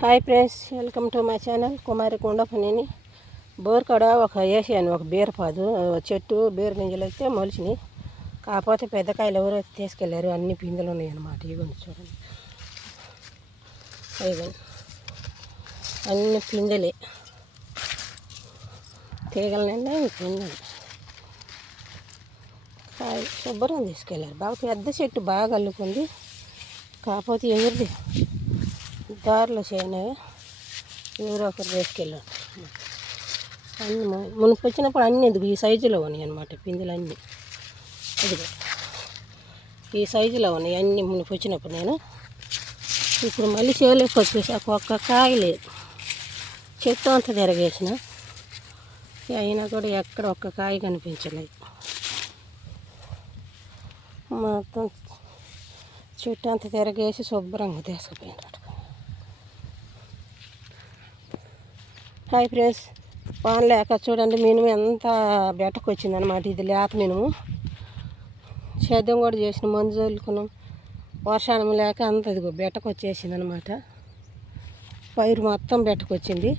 Hi friends welcome to my channel Kumari Kundapaneni. Bore కాడ ఒక వేసాను ఒక బీరపాదు చెట్టు బీర గింజలు అయితే మొలిచినాయి. కాకపోతే పెద్ద కాయలు ఎవరో తీసుకెళ్ళారు అన్ని పిందెలు ఉన్నాయి అన్నమాట. ఇవ్వండి చూడండి. ఇవ్వండి. అన్ని పిందెలే. తీగలనండి నిండా పిందెలు. కాయ శుభ్రం తీసుకెళ్ళారు బాగా పెద్ద చెట్టు బాగా అల్లుకుంది. కాకపోతే ఎవరిది? దారిలో చేయనవి ఎవరో ఒకరు తీసుకెళ్ళాడు అన్ని మునుపు వచ్చినప్పుడు అన్ని ఎందుకు ఈ సైజులో ఉన్నాయి అనమాట పిందులన్నీ ఇదిగో ఈ సైజులో ఉన్నాయి అన్ని మునుపు వచ్చినప్పుడు నేను. ఇప్పుడు మళ్ళీ చేయలేకపోతే వచ్చేసాక ఒక్క కాయ లేదు చెట్టు అంతా తిరగేసిన. అయినా కూడా ఎక్కడ ఒక్క కాయ కనిపించలేదు మొత్తం చెట్టు అంతా తిరగేసి శుభ్రంగా తీసుకుపోయినట్టు హాయ్ ఫ్రెండ్స్. పాన్ లేక చూడండి మినుము ఎంత బెట్టకు వచ్చిందనమాట ఇది లేత మినుము సేద్యం కూడా చేసిన మందు చల్లుకున్నాం వర్షానం లేక అంత ఇదిగో బెట్టకు వచ్చేసిందనమాట పైరు మొత్తం బెట్టకు వచ్చింది.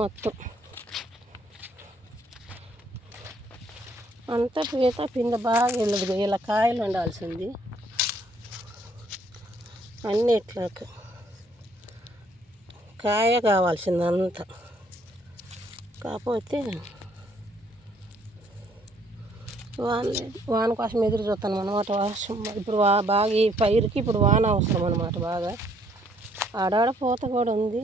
మొత్తం. అంతా పీత పింద బాగా వెళ్ళదు ఇలా కాయలు ఉండాల్సింది. అన్నీ ఇట్లా కాయ కావాల్సింది అంతా కాకపోతే వాన వాన కోసం ఎదురు చూస్తాను అనమాట వర్షం. ఇప్పుడు వా బాగా ఈ పైరుకి ఇప్పుడు వాన అవసరం అనమాట బాగా. ఆడాడ పూత కూడా ఉంది.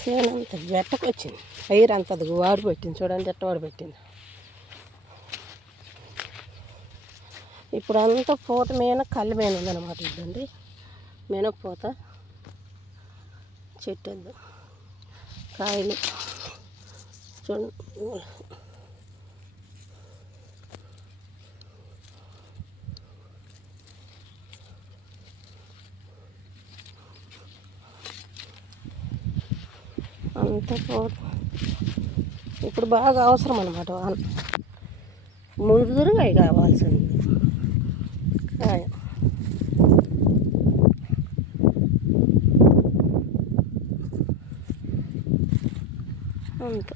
చేనంత జట్టకు వచ్చింది. పైరు అంత అది పెట్టింది చూడండి జట్ట పెట్టింది. ఇప్పుడు అంతా పూత మీద కళ్ళు మీద ఉందన్నమాట ఇదండి. మినప్పూత చెట్టు వద్దు కాయలు చూడండి అంత పూత ఇప్పుడు బాగా అవసరం అనమాట వాన. ముదురుగా అవి కావాల్సింది కాయ. అంత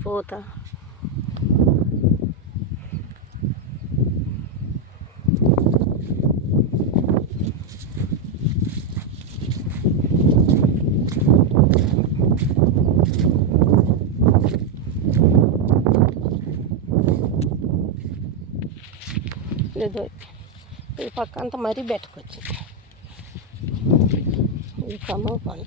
పూత లేదు ఈ పక్క అంతా మరీ బెట్టకొచ్చింది ఇది ఖమ్మం పని